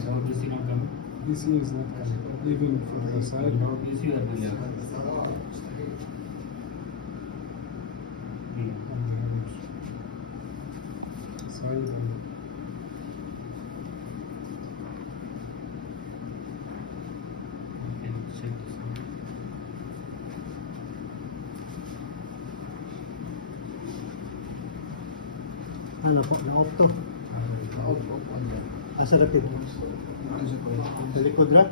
So DC not coming. DC is not coming. Even from the side. DC are the level. On the other side and Okay, check this out. Ano po, na-off to. Asa rapid? Sa likod ra?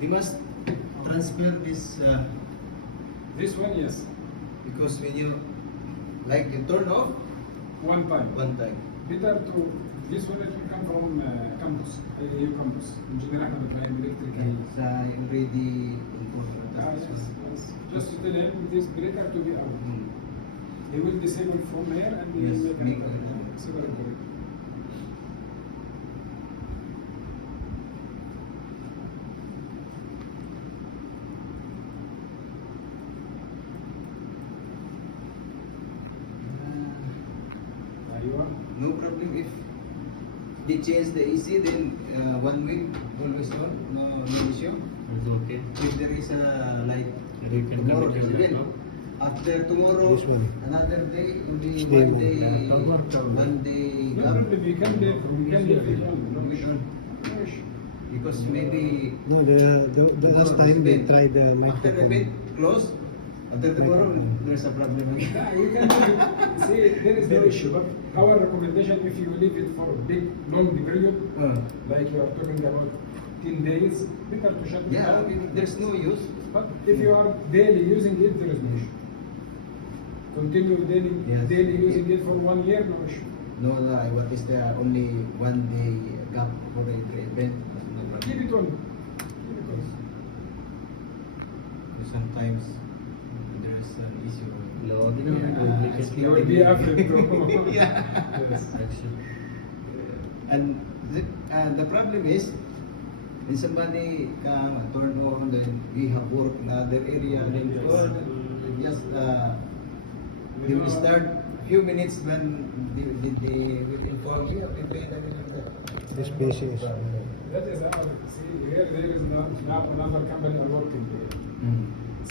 We must transfer this this one, yes. because when you like you turn off One time. one time. Better to this one it will come from campus, AU campus. Engineer Ahmed Ibrahim Electrical. It's already Yes. Just to tell him this breaker to be out. He will disable from here and he Yes, will make make it. a separate break. Aywa. No problem if they change the AC, then 1 week always on, no issue. It's okay. If there is a like You can tomorrow, come even no? after tomorrow, This one. another day will be Stable. 1 day, Don't work out. 1 day No gap. problem, you can live it on. No Which issue. one? No issue. Because maybe No, the last time they tried the after the bed microphone. close, after tomorrow there's a problem again. Yeah, you can leave it. See, there is no issue. But our recommendation, if you leave it for a big, long period, like you are talking about 10 days, better to shut it Yeah, down. there's no use. But if you are daily using it, there is no issue. Continue Yes. daily using it for 1 year, no issue. No, what is the only 1 day gap for the event? No problem. Keep it on. Keep it on. Sometimes there's an issue. Log in Yeah, and we it's can You will be afraid to. Yeah. Yes. Actually. And the problem is, when somebody come turn on, then we have work in other area, then just they will start few minutes when they will inform you, prepare that. This PC is That is our, see, here there is not another company working there.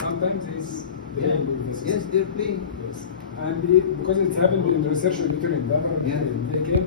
Sometimes it's playing with this. Yes, they're playing. Yes. And because it's happened in research between them, Yeah. they came